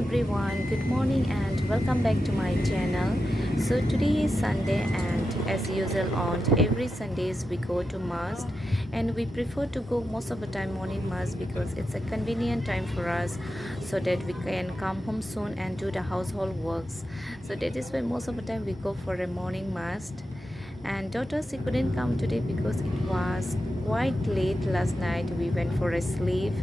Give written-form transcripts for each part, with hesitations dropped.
everyone, good morning and welcome back to my channel. So today is Sunday and as usual on every Sundays we go to mosque, and we prefer to go most of the time morning mosque because it's a convenient time for us so that we can come home soon and do the household works. So that is why most of the time we go for a morning mosque. And daughter, she couldn't come today because it was quite late last night. We went for a sleep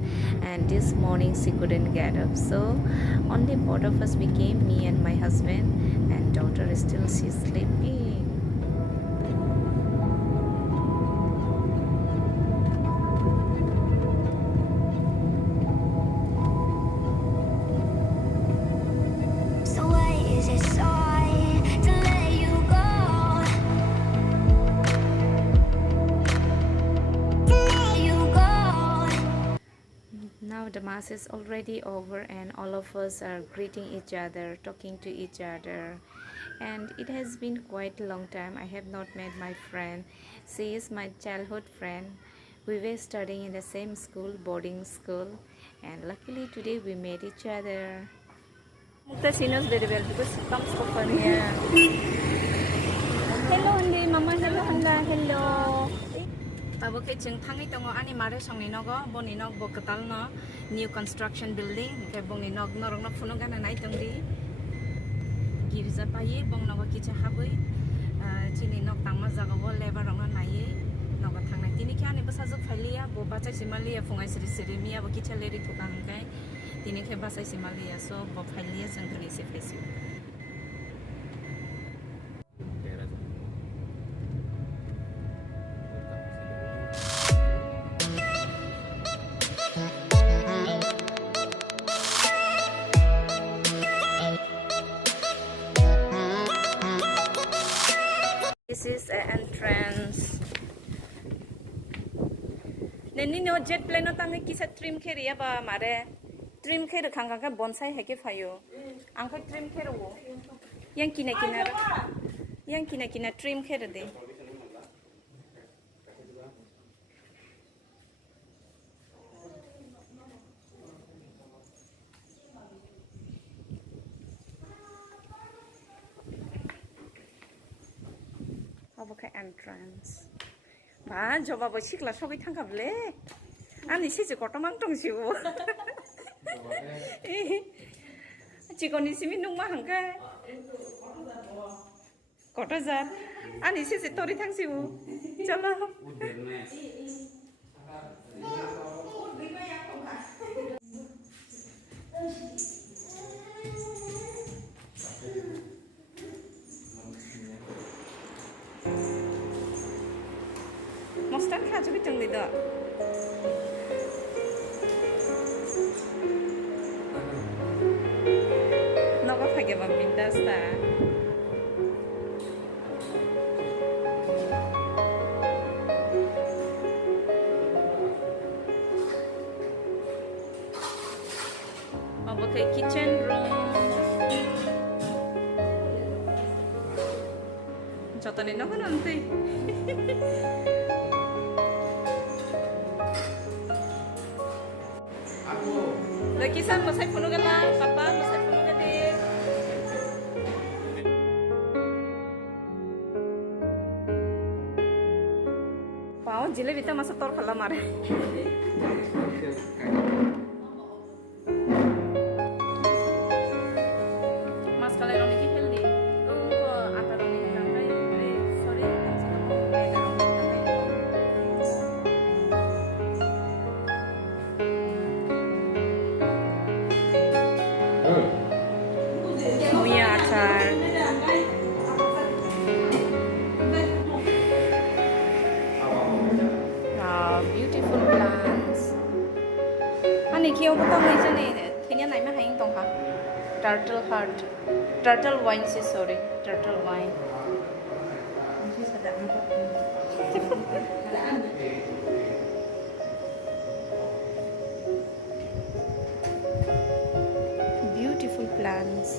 and this morning she couldn't get up, so only both of us we came, me and my husband, and daughter is still she's sleeping. So why is it so hard to let you go? To let you go. Now the mass is already over and all of us are greeting each other, talking to each other. And it has been quite a long time I have not met my friend. She is my childhood friend. We were studying in the same school, boarding school, and luckily today we met each other. Mukta, she knows very well because she comes so funny. Yeah. Hello, Andy, Mama. Hello, Handa. Hello. Tabo kay ching thangi tongo ani mare song ni nogo bo ni nog bo katal no new construction building kay bong ni nog norong no phunong gana nai tongdi girja paye bong nogo kicha habui chini nog tangma jaga bo lebar rong na nai nogo thangnai tini kya ni basa juk phailia bo bacha simalia fungai siri siri mia bo kicha leri thukang kai tini khe basa simalia so bo phailia jeng thani se phesi. This is an entrance. Neni no jet plane no tangi kisa trim keri ya ba mare trim keri kanga ka bonsai heke fayo. Angka trim keri wo. Yang kina kina trim keri de. Apa ka entrance. Ba joba bo sikla sogai thangkable. Ani sije kotomang tongsiu. Chikoni simi nungma hangka. Kotozar. Ani sije tori thangsiu. Chalo. Mostan kha chu bitang di da. Noga phage ba bindas ta. Okay, kitchen room. Jotone no nanti. Lagi san masai puno gala, papa masai puno gade. Pao jile bita masuk tor khala mare. Mas kala roni ki healthy. Ko ata roni jangai. Sorry. Muya achar. Beautiful plants. Ani kyo bata mai jane thinya nai ma haing tong ha. Turtle heart. Turtle wine se sorry. Turtle wine. Beautiful plants.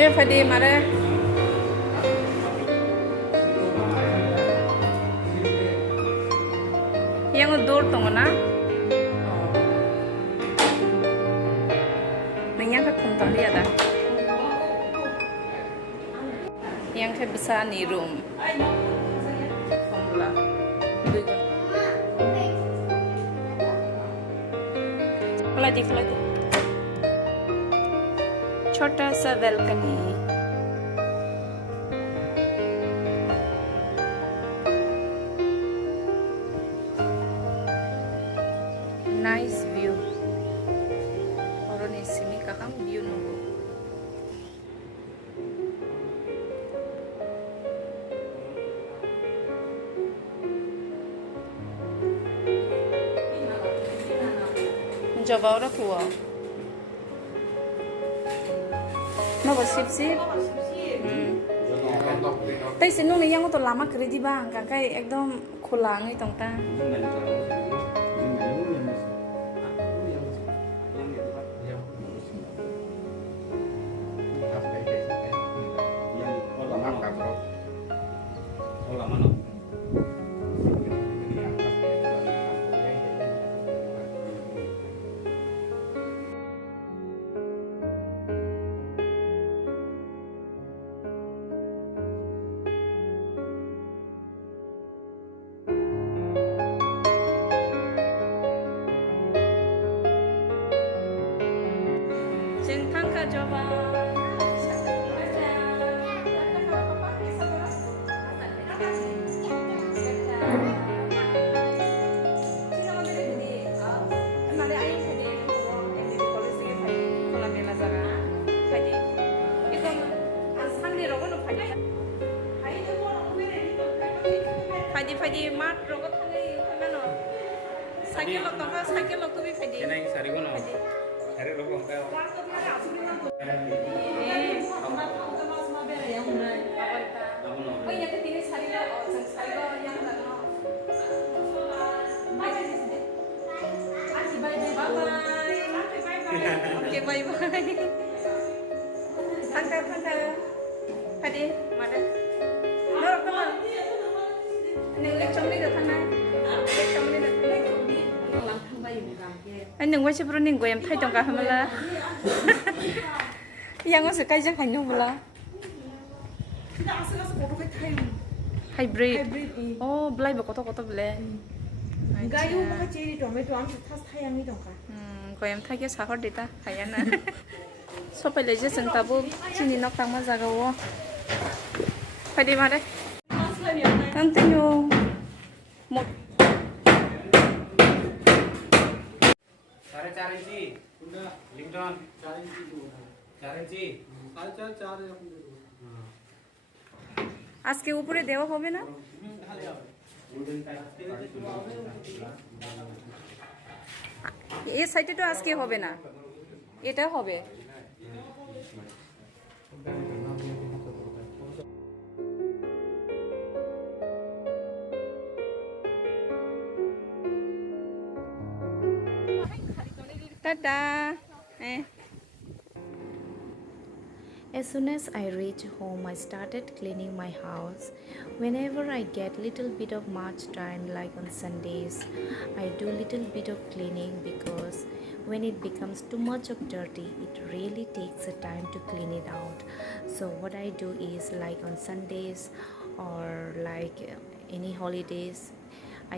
Eh, Fadi, mare. Yang door tong na. Nanya ka kum tong dia da. Yang ke besar ni room. Formula. Keladi. छोटा सा balcony. Nice view. Orang di sini kakak view nunggu. Mencoba orang tua. Nó sip. Tay xin nung này yang to lama kiri di bang, kakai ekdom khulang ni tong ta. Tangka coba. Fadi mat rogot thangei khana cycle lok tongka cycle lok tu bi fadi Kenai sari bono. Sari roko ka. Oh iya ini sari lo sari lo yang lano. Bye bye. Okay bye. Tangka. Fadi mana? Lo kemana? Anh đừng quay chụp rồi, của em thấy trong cả hôm là yang có sự cây chắc hành không là hybrid. Oh, belai berkotak-kotak belai. Gayu maka ciri tomato am tas thayang ni dong ka. Của em thấy cái sahur đi ta, thấy anh à. So phải lấy chứ sừng tabu, chini nó tăng mà ra gấu. Phải đi mà đây. Anh tin vô một Sari 4 inci. Bunda, Lincoln 4 inci dulu. 4 inci. Sari 4 yang আজকে উপরে দেওয়া হবে না এই সাইডে তো আজকে হবে না এটা হবে tata As soon as I reached home, I started cleaning my house. Whenever I get little bit of much time, like on Sundays, I do little bit of cleaning because when it becomes too much of dirty, it really takes a time to clean it out. So what I do is like on Sundays or like any holidays,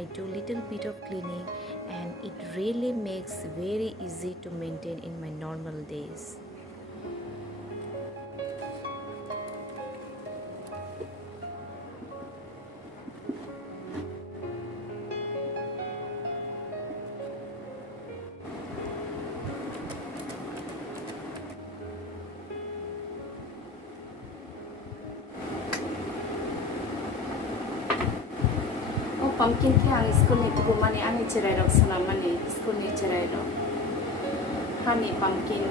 I do little bit of cleaning and it really makes very easy to maintain in my normal days. Pumpkin thang school ni tu mani ani cerai rok sana mani school ni cerai rok hani pumpkin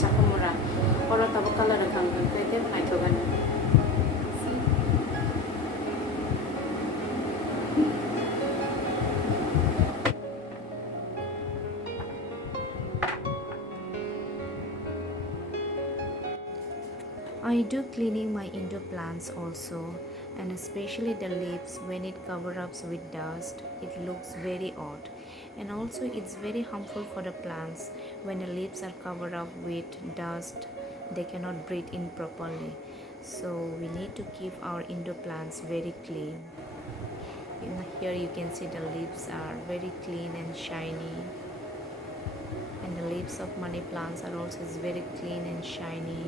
chakamura oro tabo color khang te te phai thogan I do cleaning my indoor plants also, and especially the leaves. When it covers up with dust, it looks very odd, and also it's very harmful for the plants. When the leaves are covered up with dust, they cannot breathe in properly, so we need to keep our indoor plants very clean. Here you can see the leaves are very clean and shiny, and the leaves of money plants are also very clean and shiny.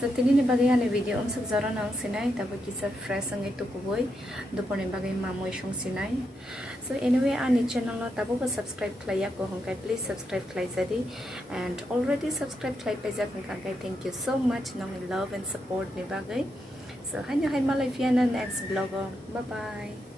So tini ni bagay ani video umsak zara nang sinay tabo kisar fresh ang ito kuboy dopo ni bagay mamoy siyong sinay. So anyway ani channel na tabo ko subscribe klaya ko hongkay, please subscribe klay jadi, and already subscribe klay pa jak kagay. Thank you so much nang love and support ni bagay. So hanya hay malay fiyan na next vlog. Bye bye.